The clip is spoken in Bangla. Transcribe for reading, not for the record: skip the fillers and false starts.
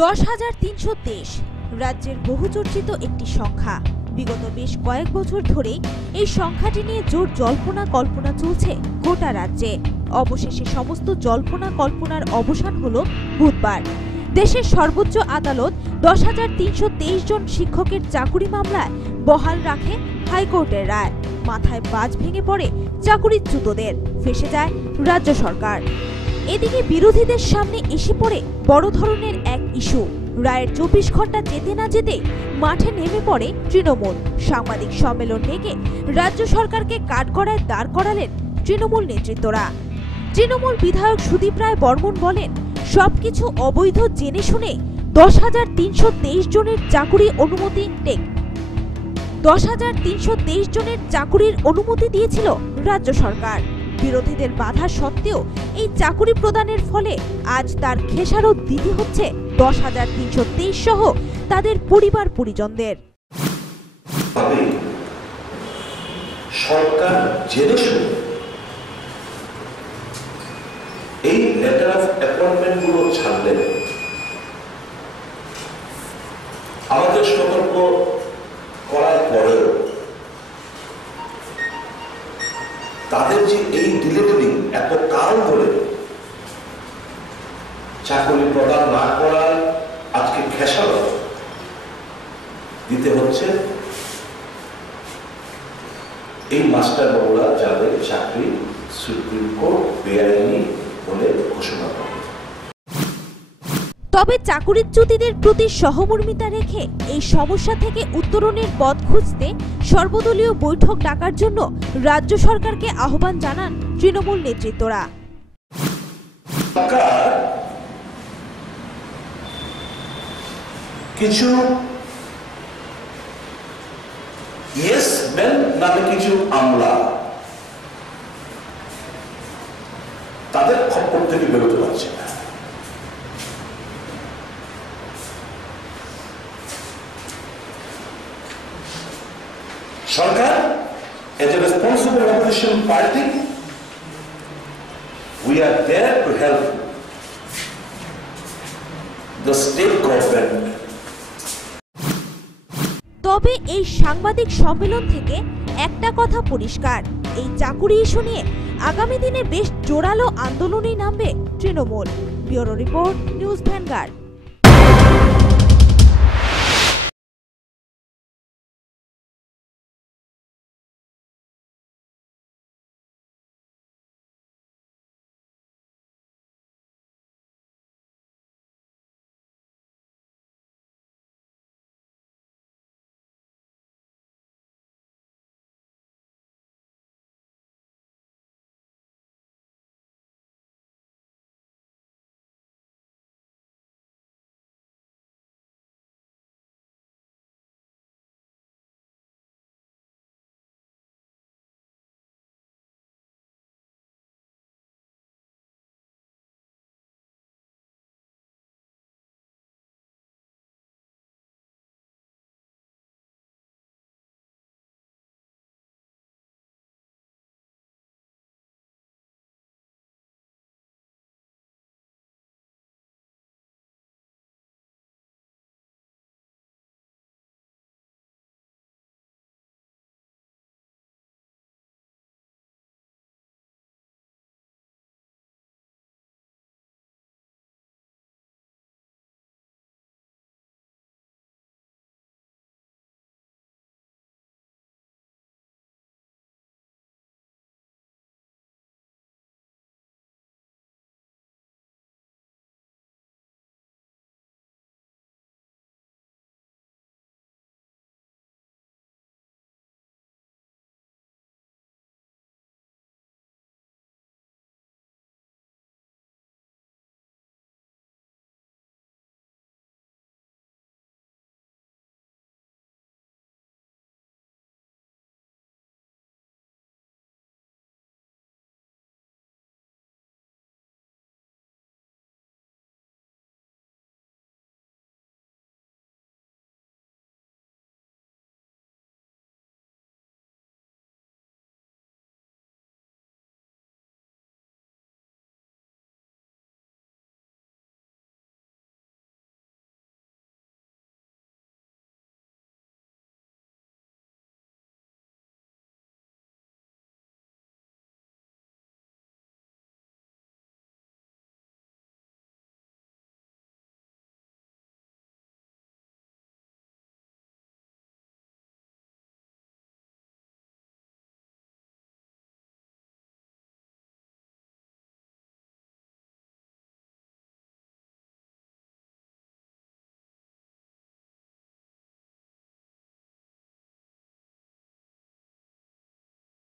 10,323 রাজ্যের বহুচর্চিত একটি সংখ্যা। বিগত বেশ কয়েক বছর ধরে এই সংখ্যাটি নিয়ে জোর জল্পনা কল্পনা চলছে গোটা রাজ্যে। অবশেষে সমস্ত জল্পনা কল্পনার অবসান হলো বুধবার। দেশের সর্বোচ্চ আদালত 10,323 জন শিক্ষকের চাকুরি মামলায় বহাল রাখে হাইকোর্টের রায়। মাথায় বাজ ভেঙে পড়ে চাকুরিচ্যুতদের, ফেঁসে যায় রাজ্য সরকার। এদিকে বিরোধীদের সামনে এসে পড়ে বড় ধরনের এক ইস্যু। রায়ের 24 ঘন্টা যেতে না যেতে মাঠে নেমে পড়ে তৃণমূল। সাংবাদিক সম্মেলন ডেকে রাজ্য সরকারকে কাঠগড়ায় দাঁড় করালেন তৃণমূল নেতৃত্বরা। তৃণমূল বিধায়ক সুদীপ রায় বর্মন বলেন, সবকিছু অবৈধ জেনে শুনে 10,323 জনের চাকুরি অনুমতি 10,323 জনের চাকুরির অনুমতি দিয়েছিল রাজ্য সরকার। বিরোধীদের বাধা সত্ত্বেও এই চাকুরি প্রদানের ফলে আজ তার খেসারত দিতে হচ্ছে 10,323 সহ তাদের পরিবার পরিজনদের। সরকার জেনে শুনে এই লেটার অফ অ্যাপয়েন্টমেন্ট গুলো ছাড়লে আমাদের সতর্ক করার পরেও তাদের যে এই ডিলেটিং এত কাল ধরে চাকরি প্রদান না করার আজকে খেসারত দিতে হচ্ছে এই মাস্টার বাবুরা, যাদের চাকরি সুপ্রিম কোর্ট বেআইনি বলে ঘোষণা করে। তবে চাকুরিচ্যুতদের প্রতি সহমর্মিতা রেখে এই সমস্যা থেকে উত্তরণের পথ খুঁজতে সর্বদলীয় বৈঠক ডাকার জন্য রাজ্য সরকারকে আহ্বান জানান তৃণমূল নেতৃত্বরা। কিছু ইয়েস ম্যান নামে কিছু আমলা তাদের খপ্পর থেকে বেরোতে পারছে না। সরকার, as a responsible opposition party, we are there to help the state government. তবে এই সাংবাদিক সম্মেলন থেকে একটা কথা পরিষ্কার, এই চাকুরি ইস্যু নিয়ে আগামী দিনে বেশ জোরালো আন্দোলনেই নামবে Trinamool. Bureau report, news vanguard.